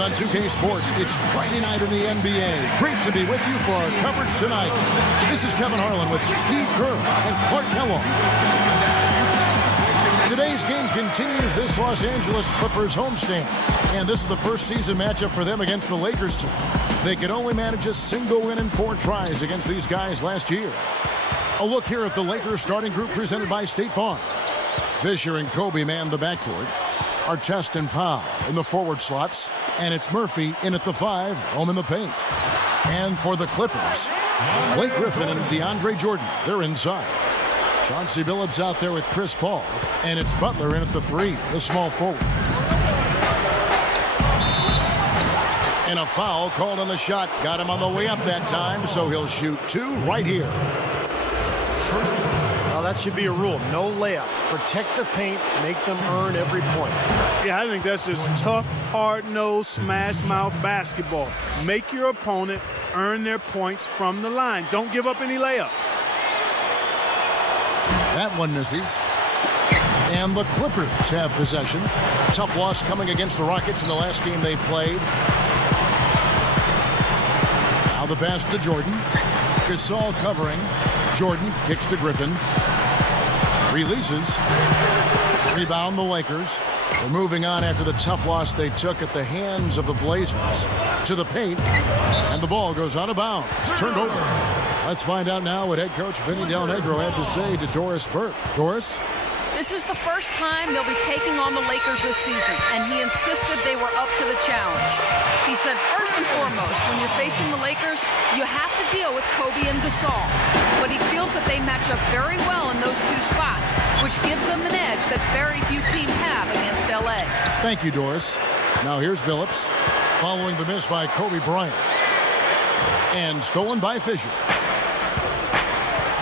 Live on 2K Sports, it's Friday night in the NBA. Great to be with you for our coverage tonight. This is Kevin Harlan with Steve Kerr and Clark Kellogg. Today's game continues this Los Angeles Clippers homestand, and this is the first season matchup for them against the Lakers team. They could only manage a single win in 4 tries against these guys last year. A look here at the Lakers starting group presented by State Farm. Fisher and Kobe man the backcourt. Artest and Powell in the forward slots. And it's Murphy in at the 5, home in the paint. And for the Clippers, Blake Griffin and DeAndre Jordan, they're inside. Chauncey Billups out there with Chris Paul. And it's Butler in at the 3, the small forward. And a foul called on the shot. Got him on the way up that time, so he'll shoot 2 right here. Well, that should be a rule. No layups. Protect the paint. Make them earn every point. Yeah, I think that's just tough, hard-nosed, smash-mouth basketball. Make your opponent earn their points from the line. Don't give up any layups. That one misses. And the Clippers have possession. Tough loss coming against the Rockets in the last game they played. Now the pass to Jordan. Gasol covering. Jordan kicks to Griffin. Releases. Rebound the Lakers. They're moving on after the tough loss they took at the hands of the Blazers. To the paint. And the ball goes out of bounds. Turned over. Let's find out now what head coach Vinny Del Negro had to say to Doris Burke. Doris? This is the first time they'll be taking on the Lakers this season, and he insisted they were up to the challenge. He said, first and foremost, when you're facing the Lakers, you have to deal with Kobe and Gasol. But he feels that they match up very well in those 2 spots, which gives them an edge that very few teams have against LA. Thank you, Doris. Now here's Billups, following the miss by Kobe Bryant. And stolen by Fisher.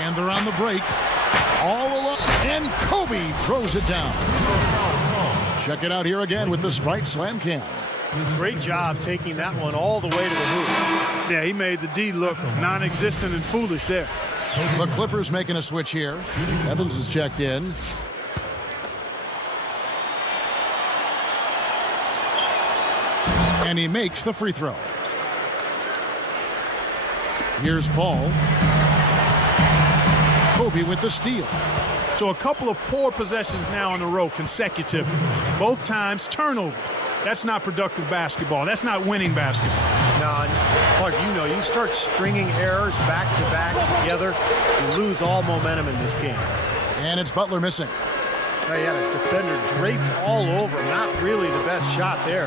And they're on the break. All alone, and Kobe throws it down. Check it out here again with the Sprite Slam Cam. Great job taking that one all the way to the hoop. Yeah, he made the D look non-existent and foolish there. The Clippers making a switch here. Evans is checked in. And he makes the free throw. Here's Paul. Kobe with the steal. So a couple of poor possessions now in a row consecutively. Both times turnover. That's not productive basketball. That's not winning basketball. No, Clark, you know, you start stringing errors back to back together, you lose all momentum in this game. And it's Butler missing. He had a defender draped all over. Not really the best shot there.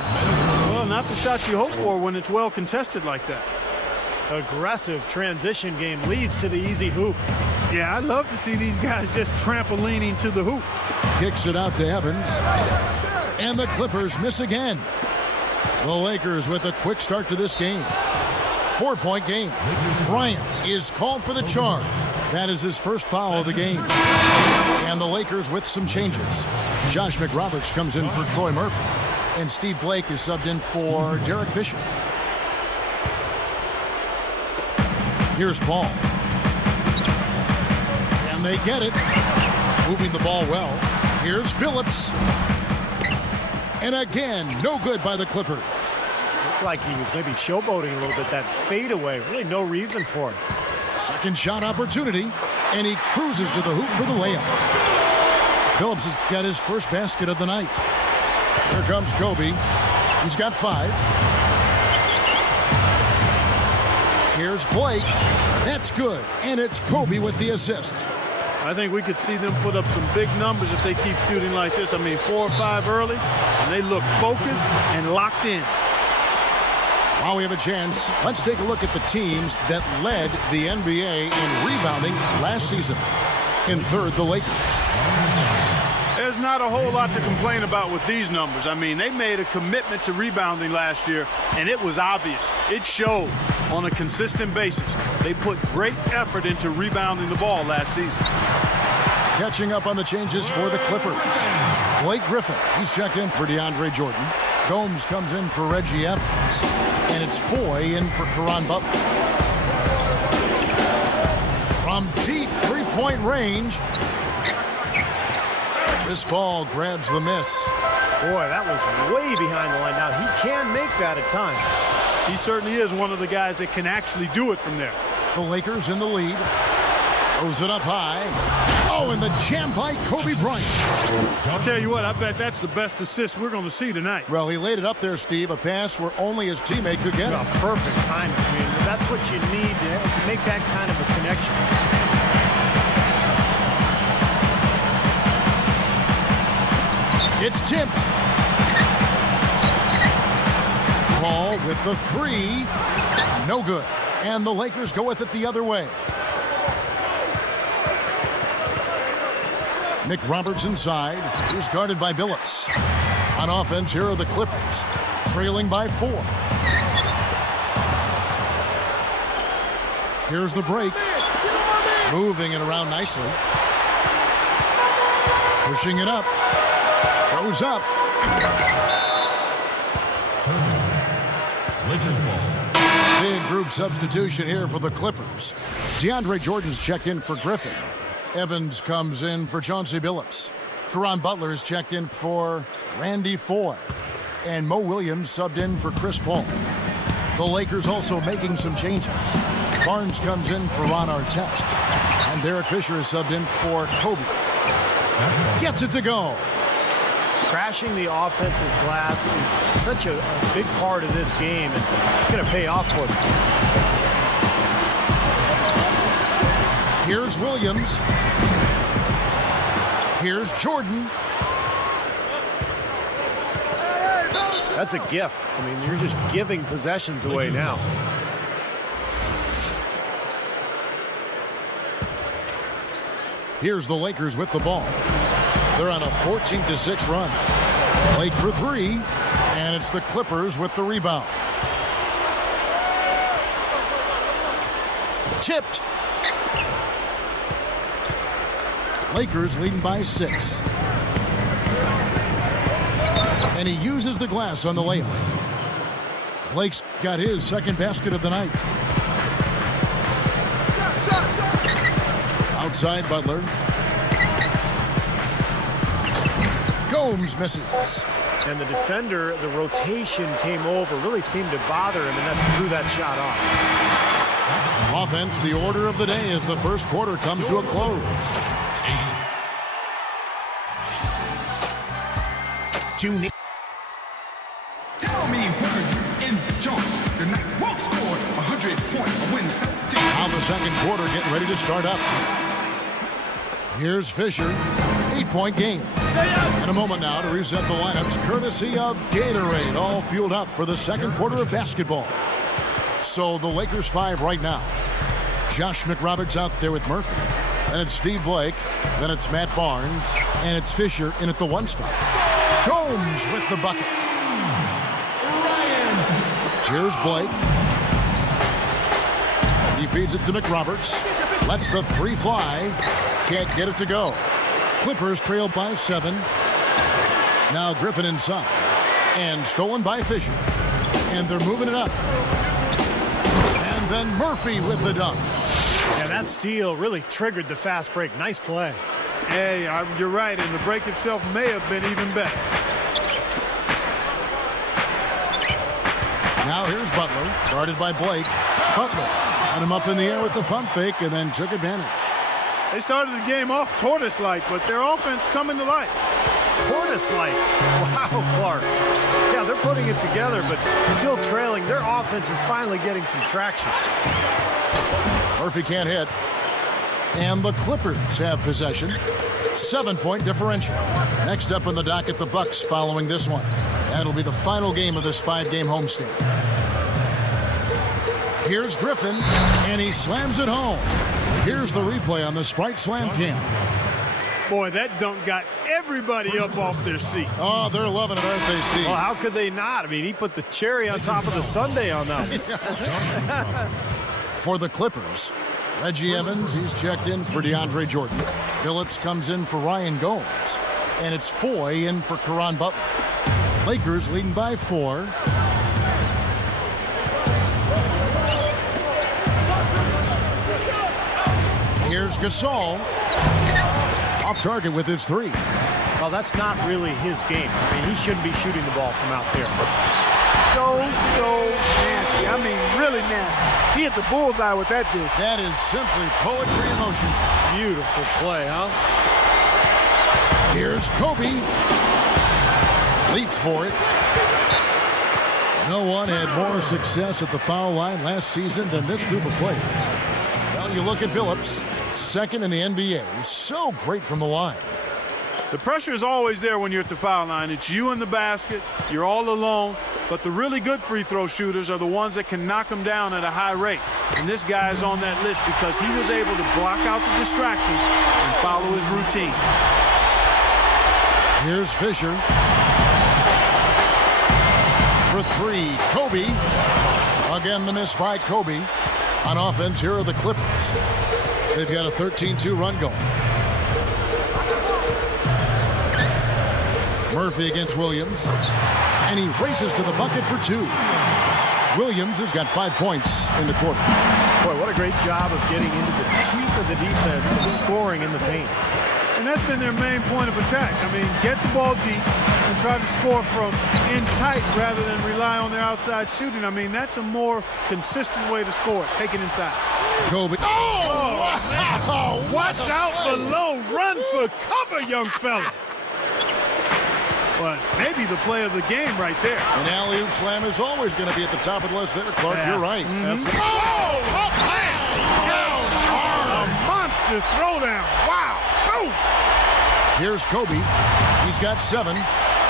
Well, not the shot you hope for when it's well contested like that. Aggressive transition game leads to the easy hoop. Yeah, I'd love to see these guys just trampolining to the hoop. Kicks it out to Evans. And the Clippers miss again. The Lakers with a quick start to this game. 4-point game. Bryant is called for the charge. That is his first foul of the game. And the Lakers with some changes. Josh McRoberts comes in for Troy Murphy. And Steve Blake is subbed in for Derek Fisher. Here's Paul. And they get it. Moving the ball well. Here's Billups. And again, no good by the Clippers. Looked like he was maybe showboating a little bit. That fadeaway, really no reason for it. Second shot opportunity. And he cruises to the hoop for the layup. Billups has got his first basket of the night. Here comes Kobe. He's got 5. Here's Blake. That's good. And it's Kobe with the assist. I think we could see them put up some big numbers if they keep shooting like this. I mean, 4 or 5 early, and they look focused and locked in. While we have a chance, let's take a look at the teams that led the NBA in rebounding last season. In third, the Lakers. There's not a whole lot to complain about with these numbers. I mean, they made a commitment to rebounding last year, and it was obvious. It showed on a consistent basis. They put great effort into rebounding the ball last season. Catching up on the changes for the Clippers. Blake Griffin, he's checked in for DeAndre Jordan. Gomes comes in for Reggie Evans. And it's Foy in for Caron Butler. From deep three-point range, this ball grabs the miss. Boy, that was way behind the line. Now, he can make that at times. He certainly is one of the guys that can actually do it from there. The Lakers in the lead. Throws it up high. Oh, and the jam by Kobe Bryant. I'll tell you what, I bet that's the best assist we're going to see tonight. Well, he laid it up there, Steve, a pass where only his teammate could get it. Perfect timing. I mean, that's what you need to make that kind of a connection. It's tipped. Ball with the three. No good. And the Lakers go with it the other way. Nick Roberts inside. He's guarded by Billups. On offense, here are the Clippers, trailing by 4. Here's the break. Moving it around nicely. Pushing it up. Goes up. Lakers ball. Big group substitution here for the Clippers. DeAndre Jordan's checked in for Griffin. Evans comes in for Chauncey Billups. Caron Butler's checked in for Randy Foye. And Mo Williams subbed in for Chris Paul. The Lakers also making some changes. Barnes comes in for Ron Artest. And Derek Fisher is subbed in for Kobe. Gets it to go. Crashing the offensive glass is such a big part of this game, and it's going to pay off for them. Here's Williams. Here's Jordan. That's a gift. I mean, you're just giving possessions away now. Here's the Lakers with the ball. They're on a 14-6 run. Blake for 3, and it's the Clippers with the rebound. Tipped. Lakers leading by 6. And he uses the glass on the layup. Blake's got his second basket of the night. Outside Butler. Gomes misses. And the defender, the rotation came over, really seemed to bother him, and that threw that shot off. Offense, the order of the day as the first quarter comes to a close. Tell me where you enjoy the night. Won't score 100 points, win 17. Now the second quarter getting ready to start up. Here's Fisher, 8-point game. In a moment now to reset the lineups, courtesy of Gatorade, all fueled up for the second quarter of basketball. So the Lakers 5 right now. Josh McRoberts out there with Murphy. Then it's Steve Blake. Then it's Matt Barnes. And it's Fisher in at the 1 spot. Gomes with the bucket. Here's Blake. He feeds it to McRoberts. Lets the 3 fly. Can't get it to go. Clippers trail by 7. Now Griffin inside. And stolen by Fisher. And they're moving it up. And then Murphy with the dunk. Yeah, that steal really triggered the fast break. Nice play. Hey, you're right, and the break itself may have been even better. Now here's Butler, guarded by Blake. Butler had him up in the air with the pump fake and then took advantage. They started the game off tortoise-like, but their offense coming to life. Tortoise-like. Wow, Clark. Yeah, they're putting it together, but still trailing. Their offense is finally getting some traction. Murphy can't hit. And the Clippers have possession. 7-point differential. Next up on the docket, the Bucks following this one. That'll be the final game of this 5-game homestand. Here's Griffin, and he slams it home. Here's the replay on the Sprite Slam Cam. Boy, that dunk got everybody up off their seat. Oh, they're loving it, aren't they, Steve? Well, how could they not? I mean, he put the cherry on top of the sundae on that one. For the Clippers, Reggie Evans, he's checked in for DeAndre Jordan. Billups comes in for Ryan Gomes. And it's Foye in for Caron Butler. Lakers leading by 4. Here's Gasol. Off target with his 3. Well, that's not really his game. I mean, he shouldn't be shooting the ball from out there. So nasty. I mean, really nasty. He hit the bullseye with that dish. That is simply poetry in motion. Beautiful play, huh? Here's Kobe. Leaps for it. No one had more success at the foul line last season than this group of players. Well, you look at Billups, second in the NBA. So great from the line. The pressure is always there when you're at the foul line. It's you in the basket. You're all alone. But the really good free throw shooters are the ones that can knock them down at a high rate. And this guy is on that list because he was able to block out the distraction and follow his routine. Here's Fisher. For three, Kobe. Again, the miss by Kobe. On offense, here are the Clippers. They've got a 13-2 run going. Murphy against Williams. And he races to the bucket for two. Williams has got 5 points in the quarter. Boy, what a great job of getting into the teeth of the defense and scoring in the paint. And that's been their main point of attack. I mean, get the ball deep and try to score from in tight rather than rely on their outside shooting. I mean, that's a more consistent way to score. Take it inside. Kobe. Oh, watch out below. Run for cover, young fella. But maybe the play of the game right there. An alley-oop slam is always going to be at the top of the list there, Clark. Yeah. You're right. That's what Down arm. A monster throwdown. Wow. Boom. Here's Kobe. He's got 7.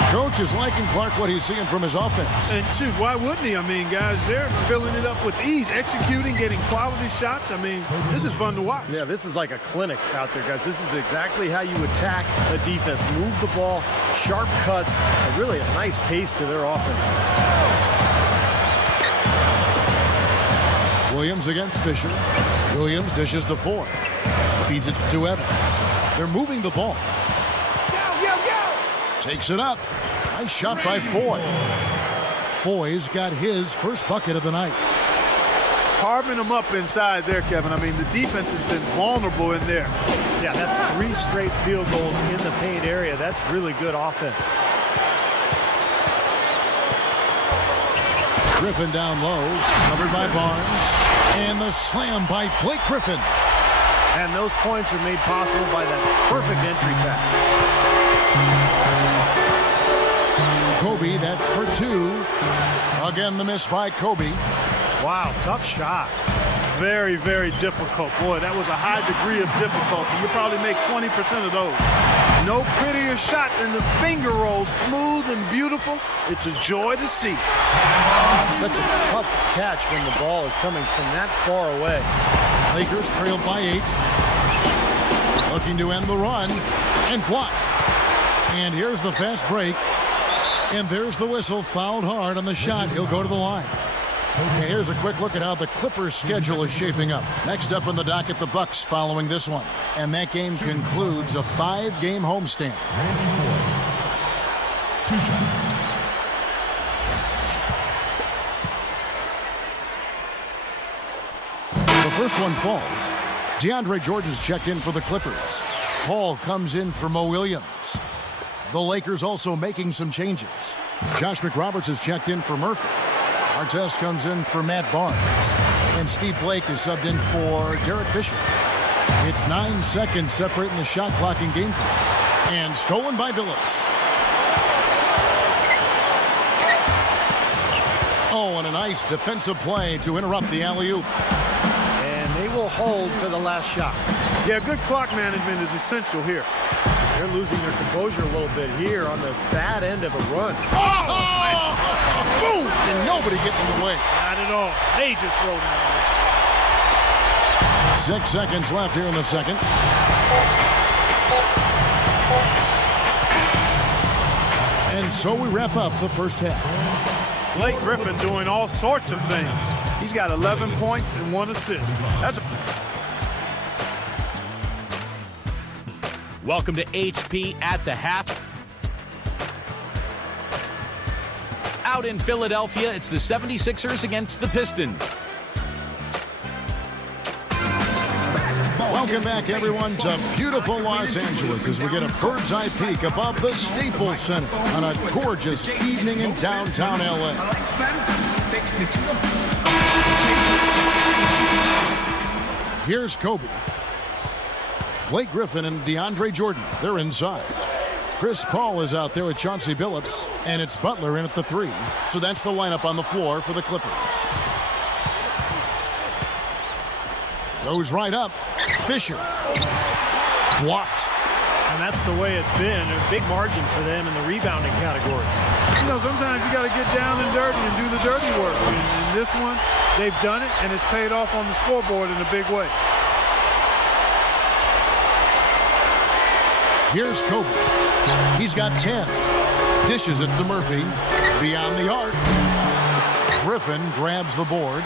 Coach is liking Clark what he's seeing from his offense. And shoot, why wouldn't he? I mean, guys, they're filling it up with ease, executing, getting quality shots. I mean, this is fun to watch. Yeah, this is like a clinic out there, guys. This is exactly how you attack a defense. Move the ball, sharp cuts, and really a nice pace to their offense. Williams against Fisher. Williams dishes to Foy. Feeds it to Evans. They're moving the ball. Takes it up. Nice shot by Foy. Foy's got his first bucket of the night. Carving them up inside there, Kevin. I mean, the defense has been vulnerable in there. Yeah, that's 3 straight field goals in the paint area. That's really good offense. Griffin down low, covered by Barnes. And the slam by Blake Griffin. And those points are made possible by that perfect entry pass. Kobe, that's for 2. Again, the miss by Kobe. Wow, tough shot. Very, very difficult. Boy, that was a high degree of difficulty. You probably make 20% of those. No prettier shot than the finger roll. Smooth and beautiful. It's a joy to see. It's such a tough catch when the ball is coming from that far away. Lakers trailed by 8. Looking to end the run. And blocked. And here's the fast break. And there's the whistle. Fouled hard on the shot. He'll go to the line. And here's a quick look at how the Clippers' schedule is shaping up. Next up on the docket, the Bucks following this one. And that game concludes a 5-game homestand. 2 shots. The first one falls. DeAndre Jordan's checked in for the Clippers. Paul comes in for Mo Williams. The Lakers also making some changes. Josh McRoberts has checked in for Murphy. Artest comes in for Matt Barnes. And Steve Blake is subbed in for Derek Fisher. It's 9 seconds separating the shot clock and game clock. And stolen by Billups. Oh, and a nice defensive play to interrupt the alley-oop. And they will hold for the last shot. Yeah, good clock management is essential here. They're losing their composure a little bit here on the bad end of a run. Oh! Boom! And nobody gets in the way. Not at all. Major throwdown. 6 seconds left here in the second. And so we wrap up the first half. Blake Griffin doing all sorts of things. He's got 11 points and 1 assist. That's a Welcome to HP at the half. Out in Philadelphia, it's the 76ers against the Pistons. Welcome back, everyone, to beautiful Los Angeles as we get a bird's-eye peek above the Staples Center on a gorgeous evening in downtown L.A. Here's Kobe. Blake Griffin and DeAndre Jordan, they're inside. Chris Paul is out there with Chauncey Billups, and it's Butler in at the 3. So that's the lineup on the floor for the Clippers. Goes right up. Fisher. Blocked. And that's the way it's been. A big margin for them in the rebounding category. You know, sometimes you got to get down and dirty and do the dirty work. In this one, they've done it, and it's paid off on the scoreboard in a big way. Here's Kobe. He's got 10. Dishes it to Murphy. Beyond the arc. Griffin grabs the board.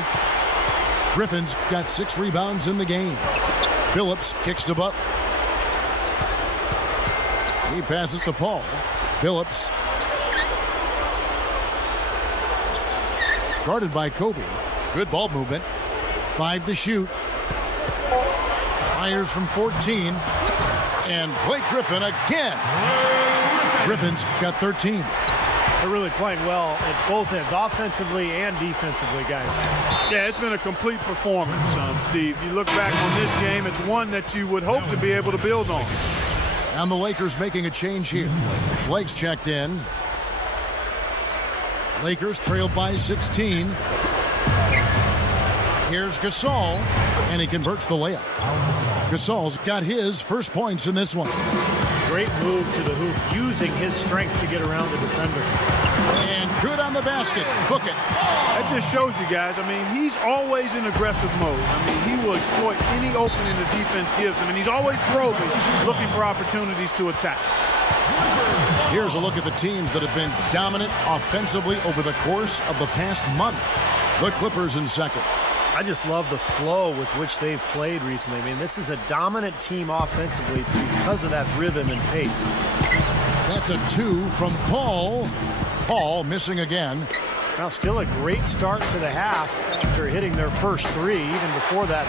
Griffin's got 6 rebounds in the game. Billups kicks to Butler. He passes to Paul. Billups. Guarded by Kobe. Good ball movement. 5 to shoot. Fires from 14. And Blake Griffin again. Griffin's got 13. They're really playing well at both ends, offensively and defensively, guys. Yeah, it's been a complete performance, Steve. You look back on this game, it's one that you would hope to be able to build on. And the Lakers making a change here. Blake's checked in. Lakers trailed by 16. Here's Gasol, and he converts the layup. Gasol's got his first points in this one. Great move to the hoop, using his strength to get around the defender. And good on the basket. Book it. That just shows you guys, I mean, he's always in aggressive mode. I mean, he will exploit any opening the defense gives him, and he's always probing, looking for opportunities to attack. Here's a look at the teams that have been dominant offensively over the course of the past month. The Clippers in second. I just love the flow with which they've played recently. I mean, this is a dominant team offensively because of that rhythm and pace. That's a 2 from Paul. Paul missing again. Now, still a great start to the half after hitting their first 3, even before that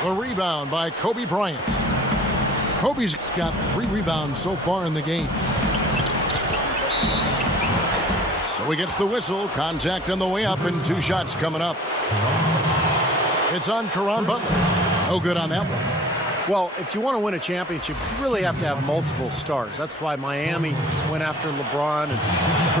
miss. The rebound by Kobe Bryant. Kobe's got 3 rebounds so far in the game. So he gets the whistle. Contact on the way up and 2 shots coming up. It's on Caron Butler. No good on that one. Well, if you want to win a championship, you really have to have multiple stars. That's why Miami went after LeBron and